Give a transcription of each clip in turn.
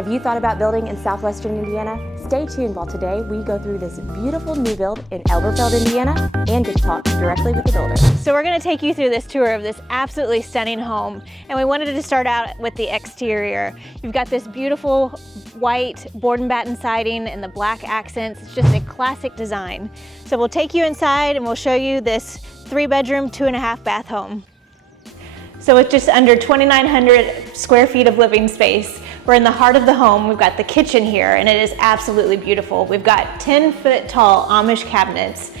Have you thought about building in southwestern Indiana? Stay tuned while today we go through this beautiful new build in Elberfeld, Indiana, and get to talk directly with the builder. So we're going to take you through this tour of this absolutely stunning home, and we wanted to start out with the exterior. You've got this beautiful white board and batten siding and the black accents. It's just a classic design. So we'll take you inside and we'll show you this 3-bedroom, 2.5 bath home. So with just under 2,900 square feet of living space, we're in the heart of the home. We've got the kitchen here, and it is absolutely beautiful. We've got 10-foot tall Amish cabinets,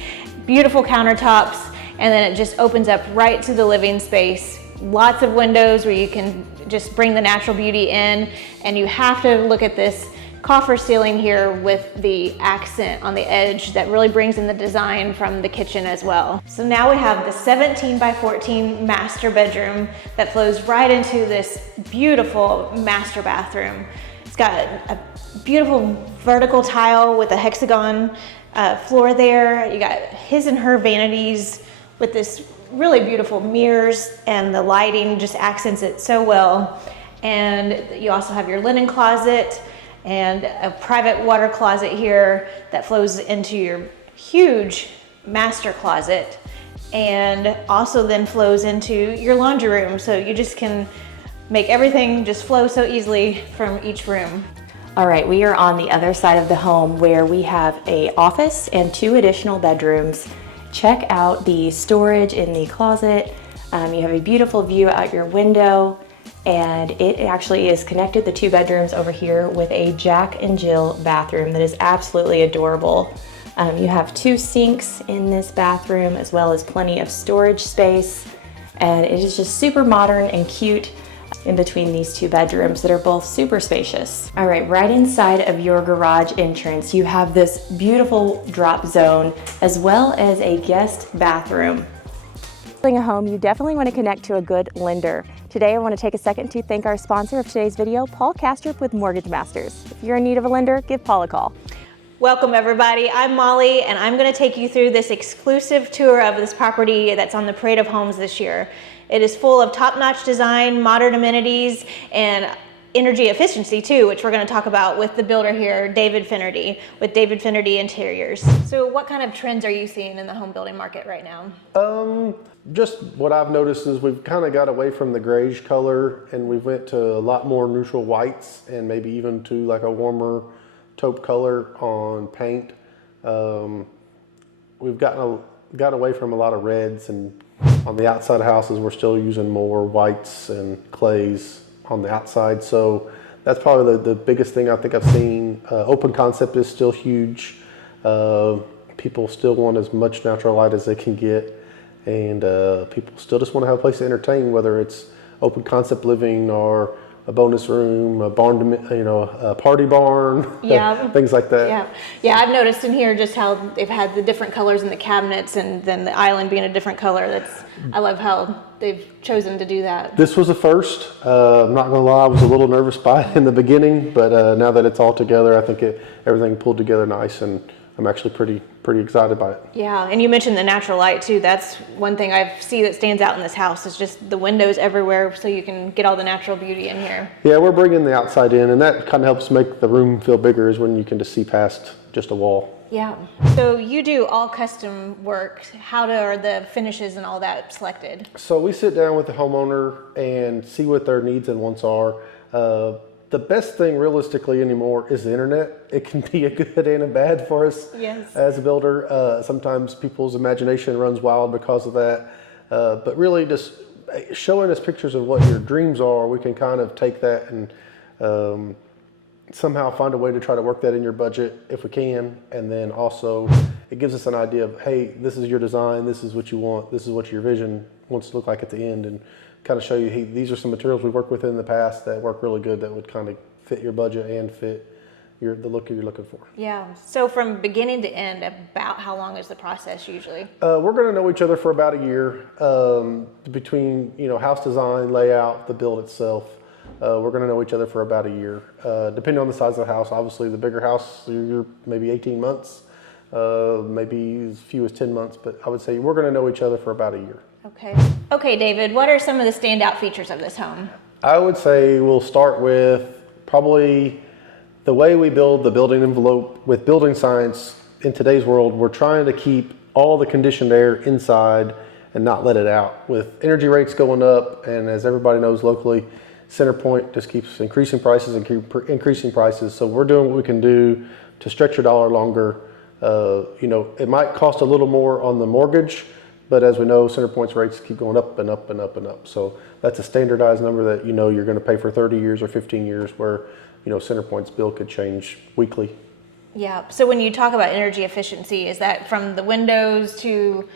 beautiful countertops, and then it just opens up right to the living space. Lots of windows where you can just bring the natural beauty in, and you have to look at this coffer ceiling here with the accent on the edge that really brings in the design from the kitchen as well. So now we have the 17 by 14 master bedroom that flows right into this beautiful master bathroom. It's got a beautiful vertical tile with a hexagon floor there. You got his and her vanities with this really beautiful mirrors, and the lighting just accents it so well. And you also have your linen closet and a private water closet here that flows into your huge master closet, and also then flows into your laundry room. So you just can make everything just flow so easily from each room. All right, we are on the other side of the home where we have an office and 2 additional bedrooms. Check out the storage in the closet. You have a beautiful view out your window, and it actually is connected, the 2 bedrooms over here, with a Jack and Jill bathroom that is absolutely adorable. You have 2 sinks in this bathroom, as well as plenty of storage space, and it is just super modern and cute in between these 2 bedrooms that are both super spacious. All right, right inside of your garage entrance, you have this beautiful drop zone, as well as a guest bathroom. Building a home, you definitely want to connect to a good lender. Today, I want to take a second to thank our sponsor of today's video, Paul Kastrup with Mortgage Masters. If you're in need of a lender, give Paul a call. Welcome everybody, I'm Molly, and I'm going to take you through this exclusive tour of this property that's on the Parade of Homes this year. It is full of top-notch design, modern amenities, and energy efficiency too, which we're going to talk about with the builder here, David Finnerty, with David Finnerty Interiors. So what kind of trends are you seeing in the home building market right now? Just what I've noticed is we've kind of got away from the grayish color, and we went to a lot more neutral whites, and maybe even to like a warmer taupe color on paint. We've got away from a lot of reds, and on the outside of houses we're still using more whites and clays on the outside. So that's probably the biggest thing I think I've seen. Open concept is still huge. People still want as much natural light as they can get, and people still just want to have a place to entertain, whether it's open concept living or a bonus room, a barn, a party barn, yeah, things like that. Yeah. I've noticed in here just how they've had the different colors in the cabinets, and then the island being a different color. I love how they've chosen to do that. This was a first. I'm not gonna lie, I was a little nervous by it in the beginning, but now that it's all together, I think everything pulled together nice, and I'm actually pretty excited by it. Yeah, and you mentioned the natural light too. That's one thing I see that stands out in this house is just the windows everywhere, so you can get all the natural beauty in here. Yeah, we're bringing the outside in, and that kind of helps make the room feel bigger, is when you can just see past just a wall. Yeah. So you do all custom work. How are the finishes and all that selected? So we sit down with the homeowner and see what their needs and wants are. The best thing realistically anymore is the internet. It can be a good and a bad for us. Yes. As a builder. Sometimes people's imagination runs wild because of that. But really just showing us pictures of what your dreams are, we can kind of take that and somehow find a way to try to work that in your budget if we can. And then also it gives us an idea of, hey, this is your design, this is what you want, this is what your vision wants to look like at the end, and kind of show you, hey, these are some materials we've worked with in the past that work really good, that would kind of fit your budget and fit the look you're looking for. Yeah. So from beginning to end, about how long is the process usually? We're going to know each other for about a year, between house design, layout, the build itself. We're going to know each other for about a year, depending on the size of the house. Obviously, the bigger house, you're maybe 18 months, maybe as few as 10 months, but I would say we're going to know each other for about a year. Okay, David, what are some of the standout features of this home? I would say we'll start with probably the way we build the building envelope with building science in today's world, we're trying to keep all the conditioned air inside and not let it out. With energy rates going up, and as everybody knows locally, CenterPoint just keeps increasing prices and increasing prices. So we're doing what we can do to stretch your dollar longer. It might cost a little more on the mortgage, but as we know, CenterPoint's rates keep going up and up and up and up. So that's a standardized number that you're going to pay for 30 years or 15 years, where CenterPoint's bill could change weekly. Yeah. So when you talk about energy efficiency, is that from the windows to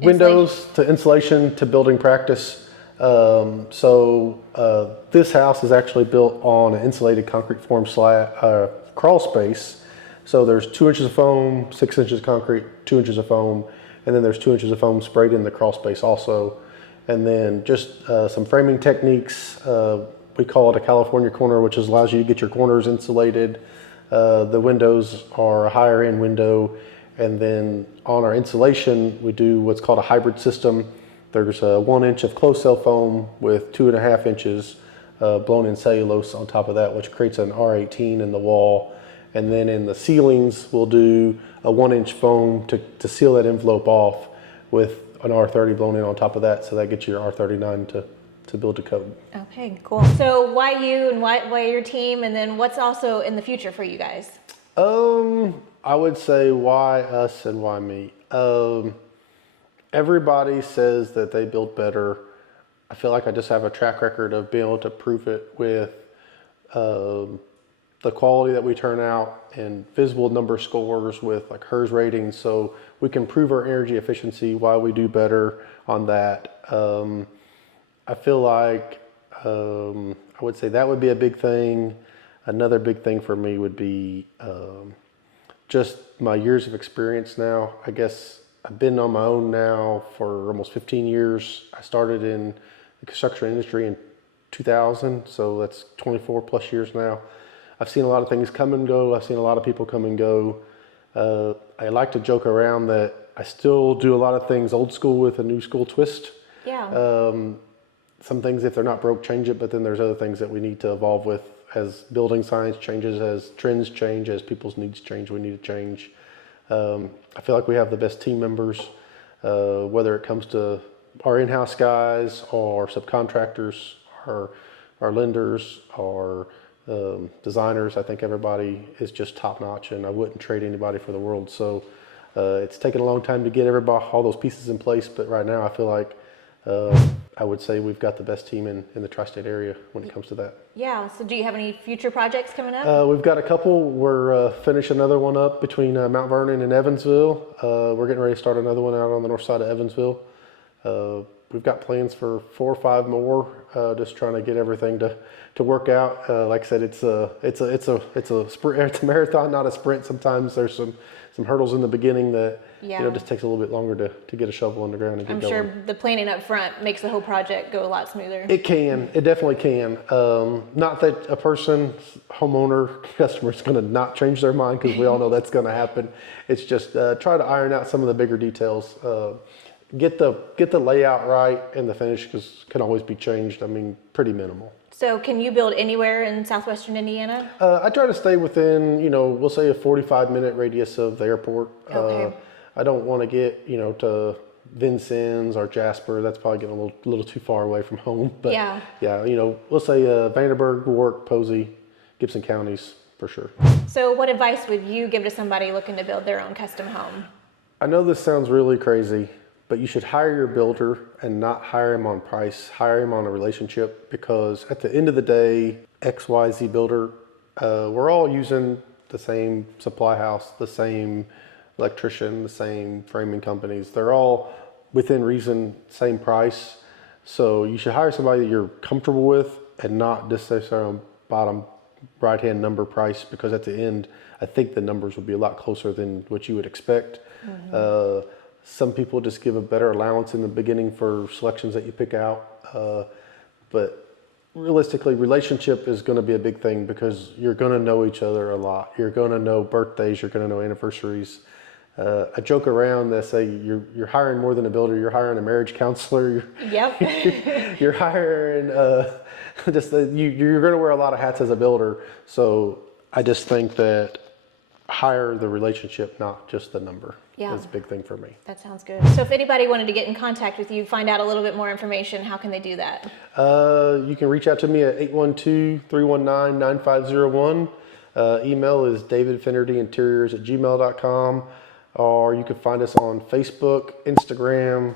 windows to insulation to building practice? This house is actually built on an insulated concrete form slab crawl space. So there's 2 inches of foam, 6 inches of concrete, 2 inches of foam, and then there's 2 inches of foam sprayed in the crawl space also. And then just some framing techniques. We call it a California corner, which allows you to get your corners insulated. The windows are a higher end window. And then on our insulation, we do what's called a hybrid system. There's a 1 inch of closed cell foam with 2.5 inches blown in cellulose on top of that, which creates an R18 in the wall. And then in the ceilings, we'll do a 1 inch foam to seal that envelope off with an R30 blown in on top of that. So that gets your R39 to build to code. Okay, cool. So why you and why your team, and then what's also in the future for you guys? I would say why us and why me. Everybody says that they build better. I feel like I just have a track record of being able to prove it with the quality that we turn out and visible number scores with like HERS ratings, so we can prove our energy efficiency, why we do better on that. I feel like I would say that would be a big thing. Another big thing for me would be just my years of experience now. I guess I've been on my own now for almost 15 years. I started in the construction industry in 2000, so that's 24 plus years now. I've seen a lot of things come and go. I've seen a lot of people come and go. I like to joke around that I still do a lot of things old school with a new school twist. Yeah. Some things, if they're not broke, change it, but then there's other things that we need to evolve with as building science changes, as trends change, as people's needs change, we need to change. I feel like we have the best team members, whether it comes to our in-house guys or subcontractors, our lenders, our designers. I think everybody is just top notch, and I wouldn't trade anybody for the world. So it's taken a long time to get all those pieces in place, but right now I feel like I would say we've got the best team in the tri-state area when it comes to that. Yeah, so do you have any future projects coming up? We've got a couple. We're finishing another one up between Mount Vernon and Evansville. We're getting ready to start another one out on the north side of Evansville. We've got plans for 4 or 5 more, just trying to get everything to work out. Like I said, it's a sprint, it's a marathon, not a sprint. Sometimes there's some hurdles in the beginning that just takes a little bit longer to get a shovel in the ground and get going. I'm sure the planning up front makes the whole project go a lot smoother. It definitely can. Not that a person, homeowner, customer is going to not change their mind, because we all know that's going to happen. It's just try to iron out some of the bigger details. Get the layout right, and the finish can always be changed. I mean, pretty minimal. So can you build anywhere in southwestern Indiana? I try to stay within, we'll say a 45-minute radius of the airport. Okay. I don't want to get, to Vincennes or Jasper. That's probably getting a little too far away from home. But yeah, we'll say Vanderburgh, Warwick, Posey, Gibson counties for sure. So what advice would you give to somebody looking to build their own custom home? I know this sounds really crazy, but you should hire your builder and not hire him on price. Hire him on a relationship, because at the end of the day, XYZ builder, we're all using the same supply house, the same electrician, the same framing companies. They're all within reason, same price. So you should hire somebody that you're comfortable with, and not just necessarily on bottom right-hand number price, because at the end, I think the numbers will be a lot closer than what you would expect. Mm-hmm. Some people just give a better allowance in the beginning for selections that you pick out. But realistically, relationship is going to be a big thing, because you're going to know each other a lot. You're going to know birthdays, you're going to know anniversaries. I joke around that say you're hiring more than a builder, you're hiring a marriage counselor. Yep. You're hiring you're going to wear a lot of hats as a builder. So I just think that hire the relationship, not just the number. Yeah. That's a big thing for me. That sounds good. So if anybody wanted to get in contact with you, find out a little bit more information, how can they do that? You can reach out to me at 812-319-9501. Email is davidfinnertyinteriors@gmail.com, or you can find us on Facebook, Instagram,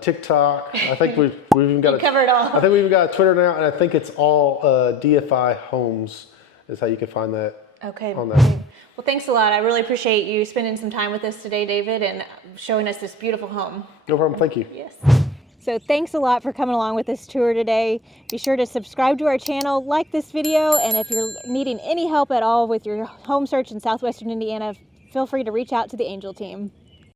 TikTok. I think we've even got cover it all. I think we've even got a Twitter now, and I think it's all DFI Homes is how you can find that. Okay. On that. Great. Well, thanks a lot. I really appreciate you spending some time with us today, David, and showing us this beautiful home. No problem. Thank you. Yes. So thanks a lot for coming along with this tour today. Be sure to subscribe to our channel, like this video, and if you're needing any help at all with your home search in southwestern Indiana, feel free to reach out to the Angel team.